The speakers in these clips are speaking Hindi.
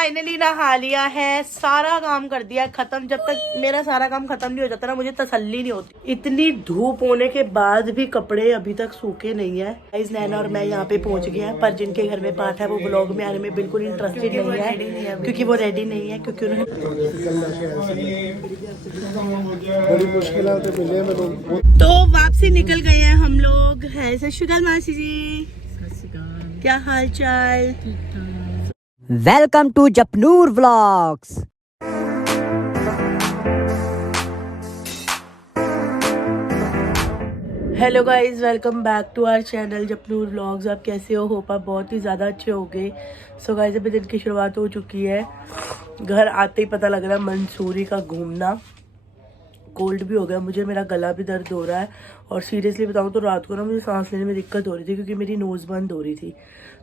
फाइनली नहा लिया है, सारा काम कर दिया है खत्म। जब तक मेरा सारा काम खत्म नहीं हो जाता ना मुझे तसल्ली नहीं होती। इतनी धूप होने के बाद भी कपड़े अभी तक सूखे नहीं है। गाइस नैना और मैं यहाँ पे पहुँच गए हैं, पर जिनके घर में पाठ है वो ब्लॉग में आने में बिल्कुल इंटरेस्टेड नहीं है, क्योंकि वो रेडी नहीं है, क्योंकि उन्होंने तो वापसी निकल गए हैं हम लोग। है सत श्री अकाल मासी जी, क्या हाल चाल? Welcome to Japnoor vlogs. Hello guys, welcome back to our channel Japnoor vlogs. आप कैसे हो? होप आप बहुत ही ज़्यादा अच्छे हो गए। सो गाइज अभी दिन की शुरुआत हो चुकी है। घर आते ही पता लग रहा है मंसूरी का घूमना। कोल्ड भी हो गया मुझे, मेरा गला भी दर्द हो रहा है। और सीरियसली बताऊँ तो रात को ना मुझे सांस लेने में दिक्कत हो रही थी, क्योंकि मेरी नोज़ बंद हो रही थी।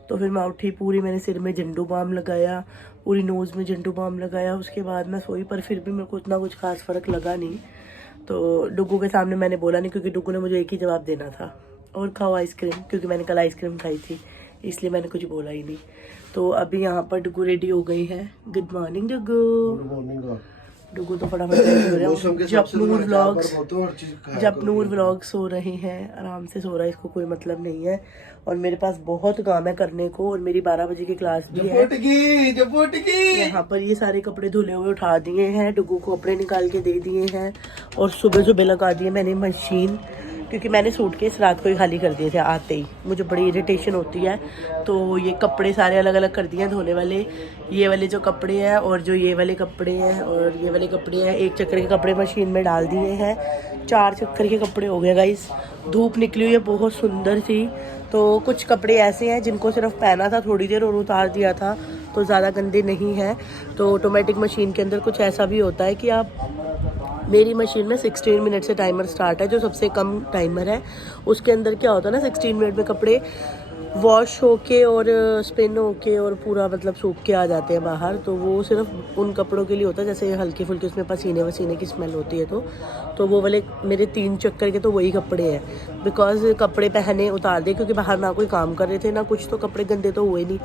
तो फिर मैं उठी, पूरी मैंने सिर में झंडू बाम लगाया, पूरी नोज़ में झंडू बाम लगाया। उसके बाद मैं सोई, पर फिर भी मेरे को इतना कुछ खास फ़र्क लगा नहीं। तो डुगू के सामने मैंने बोला नहीं, क्योंकि डुगू ने मुझे एक ही जवाब देना था, और खाओ आइसक्रीम, क्योंकि मैंने कल आइसक्रीम खाई थी, इसलिए मैंने कुछ बोला ही नहीं। तो अभी यहाँ पर डुगू रेडी हो गई है। Good morning Dugu. Good morning. Dugu तो फटाफट जपनूर व्लॉग सो रहे हैं, आराम से सो रहा है, इसको कोई मतलब नहीं है। और मेरे पास बहुत काम है करने को, और मेरी 12 बजे की क्लास भी है। यहाँ पर ये सारे कपड़े धुले हुए उठा दिए हैं, डुगू को कपड़े निकाल के दे दिए हैं, और सुबह सुबह लगा दिए मैंने मशीन, क्योंकि मैंने सूटकेस रात को ही खाली कर दिए थे आते ही। मुझे बड़ी इरिटेशन होती है, तो ये कपड़े सारे अलग अलग कर दिए हैं धोने वाले। ये वाले जो कपड़े हैं, और जो ये वाले कपड़े हैं, और ये वाले कपड़े हैं। एक चक्कर के कपड़े मशीन में डाल दिए हैं, 4 चक्कर के कपड़े हो गए गाइस। धूप निकली हुई है बहुत सुंदर सी। तो कुछ कपड़े ऐसे हैं जिनको सिर्फ पहना था थोड़ी देर और उतार दिया था, तो ज़्यादा गंदे नहीं हैं। तो ऑटोमेटिक मशीन के अंदर कुछ ऐसा भी होता है कि आप, मेरी मशीन में 16 मिनट से टाइमर स्टार्ट है, जो सबसे कम टाइमर है। उसके अंदर क्या होता है ना, 16 मिनट में कपड़े वॉश होके और स्पिन होके और पूरा मतलब सूख के आ जाते हैं बाहर। तो वो सिर्फ उन कपड़ों के लिए होता है जैसे हल्के फुल्के उसमें पसीने वसीने की स्मेल होती है। तो वो वाले मेरे 3 चक्कर के तो वही कपड़े हैं, बिकॉज कपड़े पहने उतार दिए, क्योंकि बाहर ना कोई काम कर रहे थे ना कुछ, तो कपड़े गंदे तो हुए नहीं,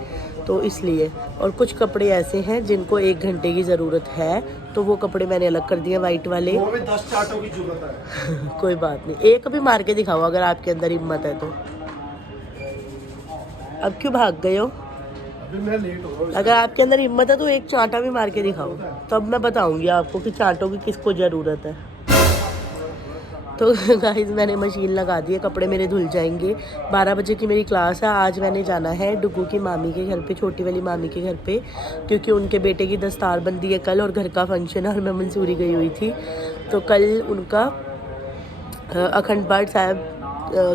तो इसलिए। और कुछ कपड़े ऐसे हैं जिनको 1 घंटे की ज़रूरत है, तो वो कपड़े मैंने अलग कर दिए वाइट वाले। 10 चाटों की जरूरत है। कोई बात नहीं, एक भी मार के दिखाओ अगर आपके अंदर हिम्मत है तो। अब क्यों भाग गए हो? अभी मैं लेट हो रहा हूं। अगर आपके अंदर हिम्मत है तो एक चांटा भी मार के दिखाओ, तब मैं बताऊंगी आपको कि चांटों की किसको ज़रूरत है। तो गाइस मैंने मशीन लगा दी है, कपड़े मेरे धुल जाएंगे। 12 बजे की मेरी क्लास है। आज मैंने जाना है डुगू की मामी के घर पे, छोटी वाली मामी के घर पे, क्योंकि उनके बेटे की दस्तार बंदी है कल, और घर का फंक्शन है, और मैं मंसूरी गई हुई थी। तो कल उनका अखंड पाठ साहब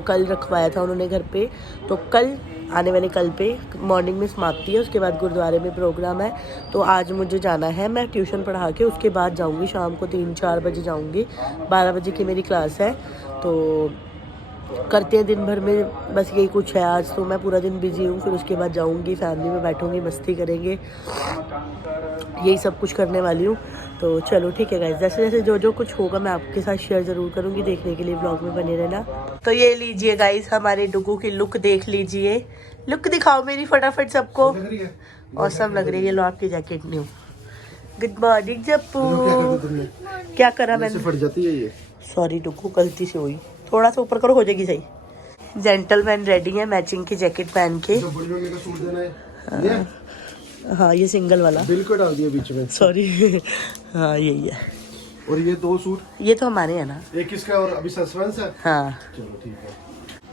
कल रखवाया था उन्होंने घर पे। तो कल आने वाले कल पे मॉर्निंग में समाप्ति है, उसके बाद गुरुद्वारे में प्रोग्राम है। तो आज मुझे जाना है, मैं ट्यूशन पढ़ा के उसके बाद जाऊंगी, शाम को 3-4 बजे जाऊंगी। 12 बजे की मेरी क्लास है। तो करते हैं दिन भर में, बस यही कुछ है। आज तो मैं पूरा दिन बिजी हूँ, फिर उसके बाद जाऊँगी, फैमिली में बैठूँगी, मस्ती करेंगे, यही सब कुछ करने वाली हूँ। तो चलो ठीक है गाइस, जैसे जैसे जो जो कुछ होगा मैं आपके साथ शेयर ज़रूर करूँगी। देखने के लिए ब्लॉग में बने रहना। तो ये लीजिए गाइस, हमारे डुगू की लुक देख लीजिए। लुक दिखाओ मेरी फटाफट सबको। औसम लग रही है। लो आपकी jacket new. Good morning Jappu. क्या करा मैंने? फट जाती है ये। सॉरी डुगू, गलती से हुई। थोड़ा सा ऊपर करो, हो जाएगी सही। जेंटलमैन रेडी है मैचिंग की जैकेट पहन के। जो बड़ी मम्मी का सूट देना है हाँ ये सिंगल वाला, बिल को डाल दिया बीच में। सॉरी। हाँ यही है। और ये 2 सूट, ये तो हमारे हैं ना। एक किसका और अभी सस्पेंस है। हाँ चलो ठीक है।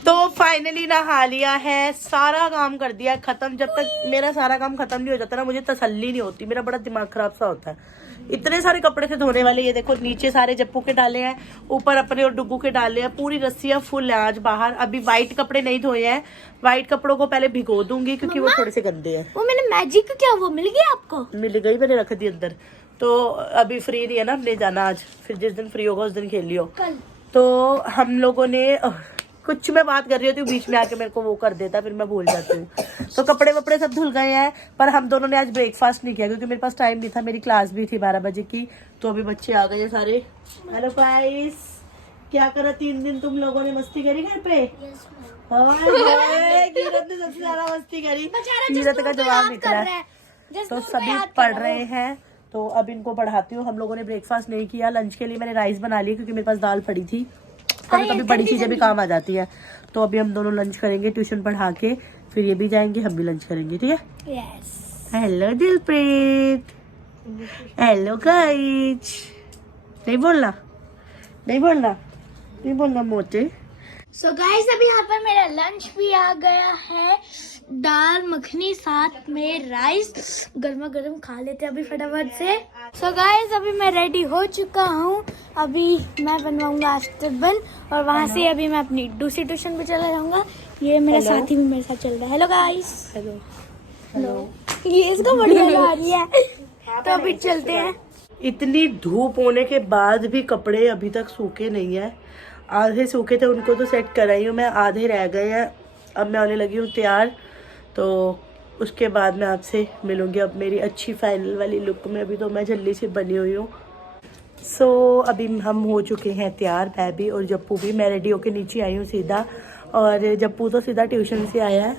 तो फाइनली नहा लिया है, सारा काम कर दिया खत्म। जब तक मेरा सारा काम खत्म नहीं हो जाता ना मुझे तसल्ली नहीं होती, मेरा बड़ा दिमाग खराब सा होता है। इतने सारे कपड़े थे धोने वाले, ये देखो नीचे सारे जप्पू के डाले हैं, ऊपर अपने और डुगू के डाले हैं, पूरी रस्सियां फुल है आज बाहर। अभी वाइट कपड़े नहीं धोए हैं, वाइट कपड़ों को पहले भिगो दूंगी, क्योंकि वो थोड़े से गंदे हैं। वो मैंने मैजिक क्या वो मिल गया आपको? मिल गई, मैंने रख दी अंदर। तो अभी फ्री नहीं है ना, हमने जाना आज, फिर जिस दिन फ्री होगा उस दिन खेल लियो। तो हम लोगों ने कुछ मैं बात कर रही होती हूँ, बीच में आके मेरे को वो कर देता, फिर मैं भूल जाती हूँ। तो कपड़े वपड़े सब धुल गए हैं, पर हम दोनों ने आज ब्रेकफास्ट नहीं किया, क्योंकि मेरे पास टाइम नहीं था, मेरी क्लास भी थी 12 बजे की। तो अभी बच्चे आ गए हैं सारे। हेलो गाइस, क्या करा 3 दिन तुम लोगों ने? मस्ती करी घर पे? कीरत ने सबसे ज्यादा मस्ती करी। कीरत का जवाब निकला। तो सभी पढ़ रहे हैं, तो अब इनको पढ़ाती हूँ। हम लोगों ने ब्रेकफास्ट नहीं किया। लंच के लिए मैंने राइस बना ली क्योंकि मेरे पास दाल पड़ी थी। कभी कभी बड़ी चीजें भी काम आ जाती है। तो अभी हम दोनों लंच करेंगे ट्यूशन पढ़ा के, फिर ये भी जाएंगे, हम भी लंच करेंगे, ठीक है। Hello Dilpreet, hello guys. नहीं बोलना, नहीं बोलना, नहीं बोलना मोटे। सो गाइस अभी यहाँ पर मेरा लंच भी आ गया है, दाल मखनी साथ में राइस, गर्मा गर्म खा लेते हैं अभी फटाफट से। सो गाइस अभी मैं रेडी हो चुका हूँ, अभी मैं बनवाऊंगा आज टिफिन और वहाँ से अभी मैं अपनी दूसरी ट्यूशन पे चला जाऊंगा। ये मेरा साथी भी मेरे साथ चल रहा है। Hello guys. Hello hello. ये इसका बढ़िया ला रही है। तो अभी चलते हैं। इतनी धूप होने के बाद भी कपड़े अभी तक सूखे नहीं है। आधे सूखे थे, उनको तो सेट कराई हूँ मैं, आधे रह गए हैं। अब मैं होने लगी हूँ तैयार, तो उसके बाद मैं आपसे मिलूँगी अब मेरी अच्छी फाइनल वाली लुक में। अभी तो मैं जल्दी से बनी हुई हूँ। सो अभी हम हो चुके हैं तैयार, मैं भी और जप्पू भी। मैं रेडी होके नीचे आई हूँ सीधा, और जप्पू तो सीधा ट्यूशन से आया है।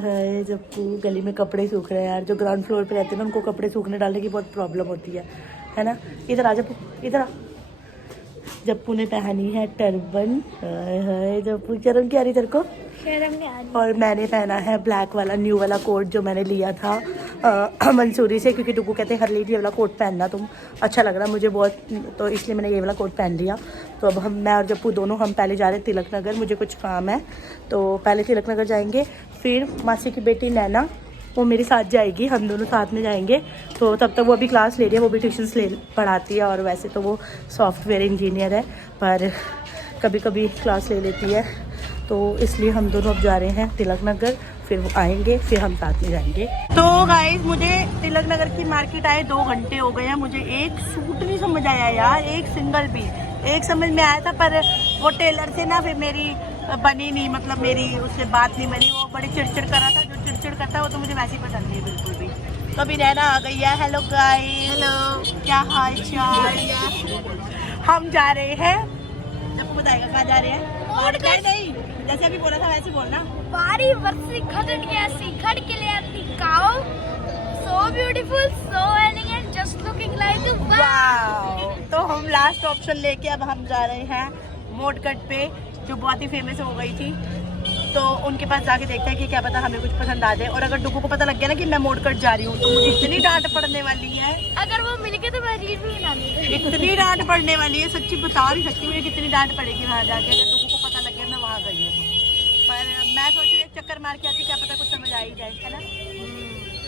हाय जप्पू, गली में कपड़े सूख रहे हैं यार। जो ग्राउंड फ्लोर पे रहते हैं ना, उनको कपड़े सूखने डालने की बहुत प्रॉब्लम होती है ना। इधर आ जप्पू, इधर आ। जप्पू ने पहनी है टर्बन। हाय जप्पू, शर्म क्या आ रही तेरे को? शर्म नहीं आ रही। और मैंने पहना है ब्लैक वाला न्यू वाला कोट जो मैंने लिया था मंसूरी से, क्योंकि डुगू कहते हैं हरलीन ये वाला कोट पहनना तुम, अच्छा लग रहा मुझे बहुत, तो इसलिए मैंने ये वाला कोट पहन लिया। तो अब मैं और जप्पू दोनों हम पहले जा रहे हैं तिलक नगर। मुझे कुछ काम है, तो पहले तिलक नगर जाएंगे, फिर मासी की बेटी नैना वो मेरे साथ जाएगी, हम दोनों साथ में जाएंगे। तो तब तक वो अभी क्लास ले रही है, वो भी ट्यूशन्स ले पढ़ाती है, और वैसे तो वो सॉफ्टवेयर इंजीनियर है, पर कभी कभी क्लास ले लेती है। तो इसलिए हम दोनों अब जा रहे हैं तिलक नगर, फिर वो आएंगे, फिर हम साथ में जाएंगे। तो गाइस मुझे तिलक नगर की मार्केट आए 2 घंटे हो गए हैं। मुझे एक सूट नहीं समझ आया यार, एक सिंगल भी। एक समझ में आया था, पर वो टेलर से ना फिर मेरी बनी नहीं, मतलब मेरी उससे बात नहीं बनी। वो बड़ी चिड़चिड़ कर रहा था, जो चिड़चिड़ करता है वो तो मुझे वैसे ही पसंद नहीं बिल्कुल भी। तो अभी नैना आ गई है। हेलो गाइस, हेलो, क्या हाल चाल? हम जा रहे हैं, आपको बताएगा कहाँ जा रहे हैं? और नहीं, जैसे अभी बोला था वैसे बोलना। बारी वर्षी खटट के ऐसी खट के लिए आती काओ, so beautiful, so elegant, just looking like wow. तो हम लास्ट ऑप्शन लेके अब हम जा रहे हैं मोटकट पे, जो बहुत ही फेमस हो गई थी। तो उनके पास जाके देखते हैं कि क्या पता हमें कुछ पसंद आ जाए। और अगर डुगू को पता लग गया ना कि मैं मोटकट जा रही हूँ, तो मुझे इतनी डांट पड़ने वाली है। अगर वो मिल गए तो मैं रील भी बना लूंगी। इतनी डांट पड़ने वाली है, सच्ची बता नहीं सकती मुझे कितनी डांट पड़ेगी वहाँ जाके, अगर डुगू को पता लग गया मैं वहाँ गई हूँ तो। पर मैं सोच रही हूँ एक चक्कर मार के आती, क्या पता कुछ समझ आ ही जाए, है ना।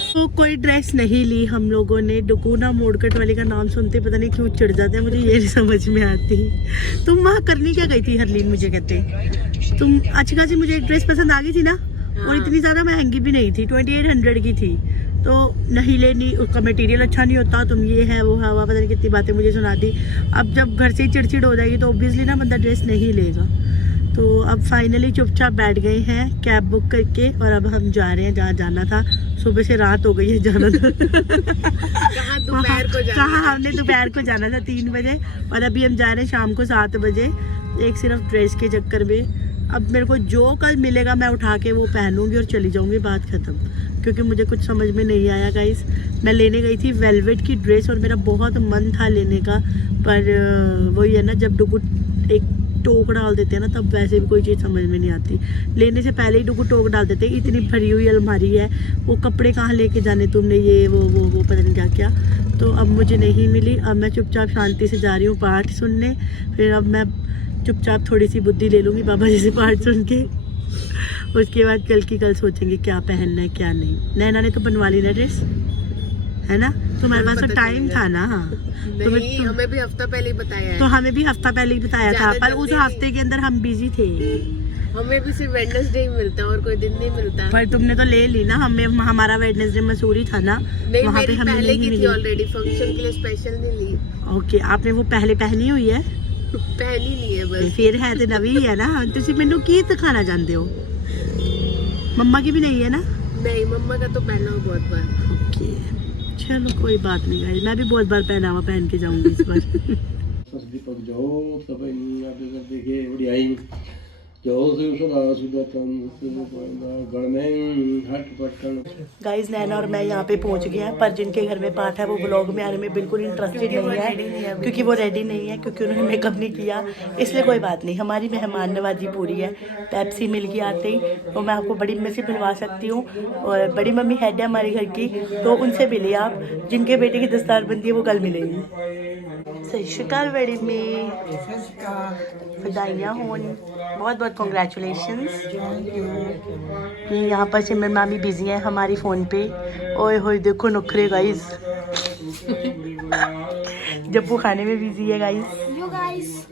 तो कोई ड्रेस नहीं ली हम लोगों ने। डुगू ना मोटकट वाली का नाम सुनते पता नहीं क्यों चिढ़ जाते हैं, मुझे ये नहीं समझ में आती। तुम वहाँ करनी क्या गई थी हरलीन? मुझे कहते तुम अच्छी खासी, मुझे एक ड्रेस पसंद आ गई थी ना, और इतनी ज़्यादा महंगी भी नहीं थी, 2800 की थी। तो नहीं लेनी, उसका मटेरियल अच्छा नहीं होता, तुम ये है वो है, वहाँ पता नहीं कितनी बातें मुझे सुना दी। अब जब घर से ही चिड़चिड़ हो जाएगी तो ऑब्वियसली ना बंदा ड्रेस नहीं लेगा। तो अब फाइनली चुपचाप बैठ गए हैं कैब बुक करके, और अब हम जा रहे हैं जहाँ जाना था। सुबह से रात हो गई है, जाना था कहाँ हमने दोपहर को जाना था 3 बजे, और अभी हम जा रहे हैं शाम को 7 बजे, एक सिर्फ ड्रेस के चक्कर में। अब मेरे को जो कल मिलेगा मैं उठा के वो पहनूंगी और चली जाऊंगी, बात खत्म। क्योंकि मुझे कुछ समझ में नहीं आया गाइस। मैं लेने गई थी वेलवेट की ड्रेस, और मेरा बहुत मन था लेने का, पर वही है ना, जब डुगू एक टोक डाल देते हैं ना, तब वैसे भी कोई चीज़ समझ में नहीं आती। लेने से पहले ही डुगू टोक डाल देते हैं, इतनी भरी हुई अलमारी है, वो कपड़े कहाँ लेके जाने तुमने, ये वो पता नहीं क्या क्या। तो अब मुझे नहीं मिली। अब मैं चुपचाप शांति से जा रही हूँ पाठ सुनने, फिर अब मैं चुपचाप थोड़ी सी बुद्धि ले लूँगी बाबा जी से पाठ सुन के। उसके बाद कल की कल सोचेंगे क्या पहनना है क्या नहीं। नैना ने तो बनवा ली ना ड्रेस, है ना? तुम्हारे पास तो टाइम था ना। नहीं, हमें भी हफ्ता पहले ही बताया है। तो हमें भी हफ्ता पहले ही बताया था, पर उस हफ्ते के अंदर हम बिजी थे। हमें भी सिर्फ वेडनेसडे ही मिलता है और कोई दिन नहीं मिलता। पर तुमने तो ले ली ना, हमें हमारा वेडनेसडे मसूरी था ना, नहीं, वहाँ पे हमें पहले नहीं की थी मिली। ऑलरेडी, फंक्शन के लिए स्पेशल नहीं ली। ओके, आपने वो पहले पहनी हुई है? पहली नहीं है बस। फिर है तो नवी है ना। तुम मैनू की दिखाना चाहते हो? मम्मा की भी नहीं है ना? नहीं, मम्मा का तो पहना हो बहुत बार। ओके चलो कोई बात नहीं गाइस, मैं भी बहुत बार पहनावा पहन के जाऊंगी इस बार। सब्जी पक जाओ तब आप देखे बड़ी आई गाइस नैना और मैं यहाँ पे पहुँच गए हैं, पर जिनके घर में पाठ है वो व्लॉग में आने में बिल्कुल इंटरेस्टेड नहीं है, क्योंकि वो रेडी नहीं है, क्योंकि उन्होंने मेकअप नहीं किया। इसलिए कोई बात नहीं, हमारी मेहमान नवाजी पूरी है। पेप्सी मिल गई आते ही, तो मैं आपको बड़ी मम्मी से मिलवा सकती हूँ, और बड़ी मम्मी हेड है हमारे घर की, तो उनसे मिलिए आप। जिनके बेटे की दस्तारबंदी है वो कल मिलेंगी। सत श्री अकाल बड़ी मम्मी, बधाइयाँ हों, बहुत बहुत कॉन्ग्रेचुलेशंस। यहाँ पर सिमरन मामी बिजी हैं हमारी फ़ोन पे। ओए होए देखो नखरे गाइस। जब्बू खाने में बिजी है गाइस।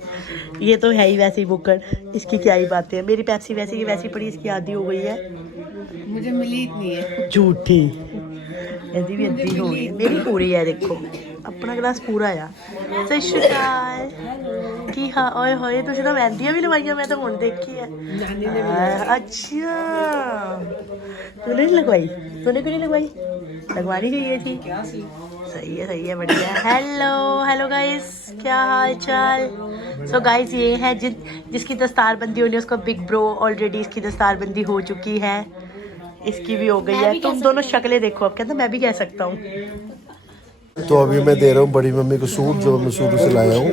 ये तो है ही वैसे ही बुक्कड़, इसकी क्या ही बातें हैं। मेरी पेप्सी वैसे की वैसी पड़ी, इसकी आधी हो गई है। मुझे मिली इतनी है। झूठी, यदि भी अद्धी हो गई, मेरी पूरी है। देखो अपना गिलास पूरा आ। सत श्री अकाल की हाँ। ओए होए तुझे तो मेहंदियाँ भी लगवाइया, मैं तो हुण देखी है। अच्छा तूने नहीं लगवाई? तूने क्यों नहीं लगवाई? लगवानी चाहिए थी। सही है बढ़िया। हेलो गाइस, क्या हाल चाल? सो गाइस ये है जिसकी दस्तारबंदी होनी है, उसको बिग ब्रो ऑलरेडी इसकी दस्तारबंदी हो चुकी है, इसकी भी हो गई है। तुम दोनों शक्लें देखो, अब कहते मैं भी कह सकता हूँ। तो अभी मैं दे रहा हूँ बड़ी मम्मी को सूट जो मैं शुरू से लाया हूँ।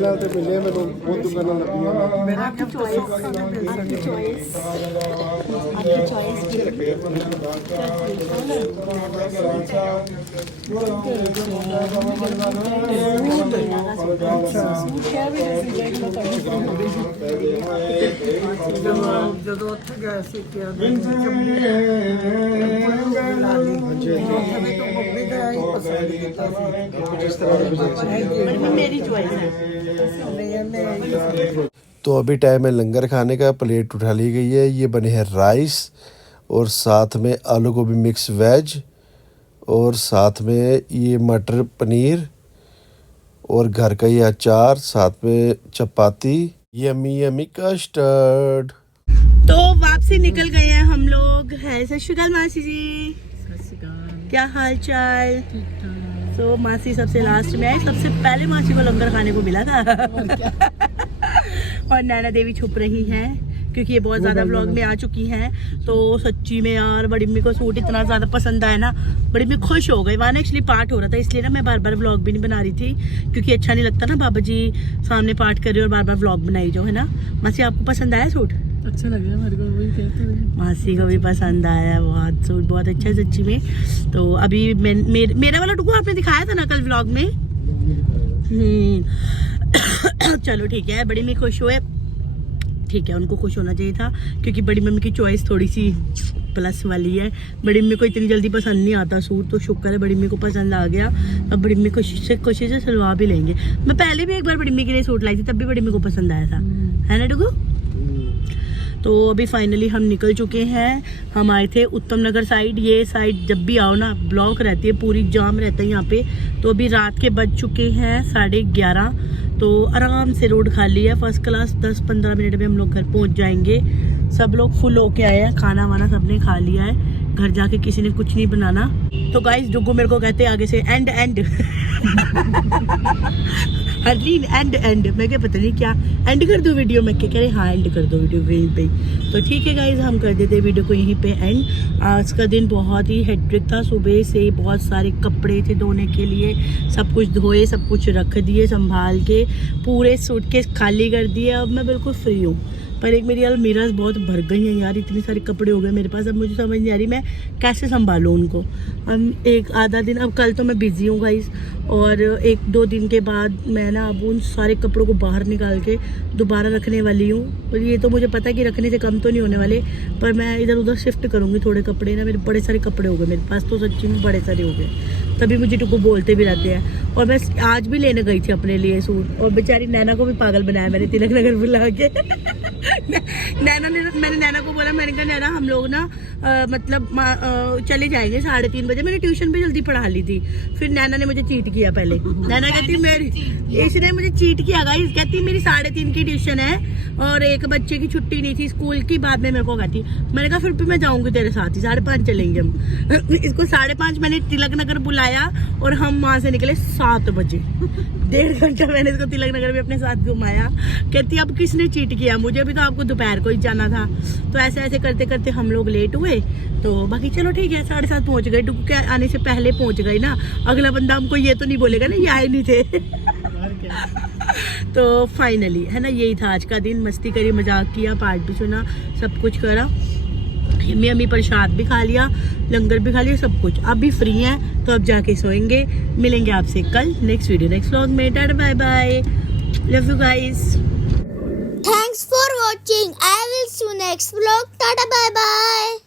मेरी चॉइस है। तो अभी टाइम है लंगर खाने का। प्लेट उठा ली गई है। ये बने हैं राइस, और साथ में आलू गोभी मिक्स वेज, और साथ में ये मटर पनीर, और घर का ये अचार, साथ में चपाती, यमी कस्टर्ड। तो वापसी निकल गए हैं हम लोग। है सत श्री अकाल मासी जी, क्या हाल चाल? तो मासी सबसे लास्ट में आई, सबसे पहले मासी को लंगर खाने को मिला था। और नैना देवी छुप रही हैं क्योंकि ये बहुत ज़्यादा व्लॉग में आ चुकी हैं। तो सच्ची में यार बड़ी मम्मी को सूट इतना ज़्यादा पसंद आया ना, बड़ी मम्मी खुश हो गई। वहाँ ना एक्चुअली पाठ हो रहा था, इसलिए ना मैं बार बार व्लॉग भी नहीं बना रही थी, क्योंकि अच्छा नहीं लगता ना बाबा जी सामने पाठ कर रहे हो और बार बार व्लॉग बनाई जाओ, है ना। मासी आपको पसंद आया सूट? अच्छा लग रहा है मेरे को, वही कहते हैं। मासी को भी पसंद आया बहुत, सूट बहुत अच्छा है सच्ची में। तो अभी मेरा वाला टुकड़ा आपने दिखाया था ना कल व्लॉग में। चलो ठीक है, बड़ी मम्मी खुश हुए, ठीक है, उनको खुश होना चाहिए था, क्योंकि बड़ी मम्मी की चॉइस थोड़ी सी प्लस वाली है। बड़ी मम्मी को इतनी जल्दी पसंद नहीं आता सूट, तो शुक्र है बड़ी मम्मी को पसंद आ गया। अब बड़ी मम्मी कोशिश से सिलवा भी लेंगे। मैं पहले भी एक बार बड़ी मम्मी के लिए सूट लाई थी, तब भी बड़ी मम्मी को पसंद आया था, है ना डुगू। तो अभी फाइनली हम निकल चुके हैं। हम आए थे उत्तम नगर साइड। ये साइड जब भी आओ ना ब्लॉक रहती है, पूरी जाम रहता है यहाँ पे। तो अभी रात के बज चुके हैं 11:30, तो आराम से रोड खाली है, फर्स्ट क्लास। 10-15 मिनट में हम लोग घर पहुँच जाएंगे। सब लोग फुल होके आए हैं, खाना वाना सबने खा लिया है, घर जाके किसी ने कुछ नहीं बनाना। तो गाइस डुगू मेरे को कहते हैं आगे से एंड हरलीन एंड मैं क्या पता नहीं क्या एंड कर दो वीडियो। मैं क्या कह रहे, हाँ एंड कर दो वीडियो यहीं पे। तो ठीक है गाइज, हम कर देते वीडियो को यहीं पे एंड। आज का दिन बहुत ही हेक्टिक था, सुबह से बहुत सारे कपड़े थे धोने के लिए, सब कुछ धोए, सब कुछ रख दिए संभाल के, पूरे सूटकेस खाली कर दिए। अब मैं बिल्कुल फ्री हूँ, पर एक मेरी अलमीराज बहुत भर गई हैं यार, इतने सारे कपड़े हो गए मेरे पास। अब मुझे समझ नहीं आ रही मैं कैसे संभालूँ उनको। हम एक आधा दिन, अब कल तो मैं बिज़ी हूँ गाइस, और 1-2 दिन के बाद मैं ना अब उन सारे कपड़ों को बाहर निकाल के दोबारा रखने वाली हूँ। और ये तो मुझे पता है कि रखने से कम तो नहीं होने वाले, पर मैं इधर उधर शिफ्ट करूँगी थोड़े कपड़े ना। मेरे बड़े सारे कपड़े हो गए मेरे पास, तो सच्ची में बड़े सारे हो गए, तभी मुझे टुकू बोलते भी रहते हैं। और मैं आज भी लेने गई थी अपने लिए सूट, और बेचारी नैना को भी पागल बनाया मैंने तिलक नगर बुला के। मैंने नैना को बोला, मैंने कहा नैना हम लोग ना मतलब चले जाएंगे 3:30 बजे। मैंने ट्यूशन भी जल्दी पढ़ा ली थी। फिर नैना ने मुझे चीट किया पहले। नैना कहती इसने मुझे चीट किया गाइस, कहती मेरी 3:30 की ट्यूशन है और एक बच्चे की छुट्टी नहीं थी स्कूल की। बाद में मेरे को कहती, मैंने कहा फिर भी मैं जाऊंगी तेरे साथ ही, 5:30 चलेंगे हम। इसको 5:30 मैंने तिलक नगर बुलाया और हम वहां से निकले 7 बजे। 1.5 घंटा मैंने इसको तिलक नगर में अपने साथ घुमाया। कहती अब किसने चीट किया मुझे, भी तो आपको दोपहर को ही जाना था। तो ऐसे ऐसे करते करते हम लोग लेट हुए। तो बाकी चलो ठीक है, 7:30 पहुंच गए। डुगू के आने से पहले पहुंच गए ना, अगला बंदा हमको ये तो नहीं बोलेगा ना ये आए नहीं थे। तो फाइनली है ना, यही था आज का दिन। मस्ती करी, मजाक किया, पार्ट भी सुना, सब कुछ करा। यम्मी प्रसाद भी खा लिया, लंगर भी खा लिया, सब कुछ। अब भी फ्री हैं तो अब जाके सोएंगे। मिलेंगे आपसे कल नेक्स्ट वीडियो, नेक्स्ट व्लॉग में। Tata bye bye, love you guys. Thanks for watching. I will see you next vlog. Tata bye bye.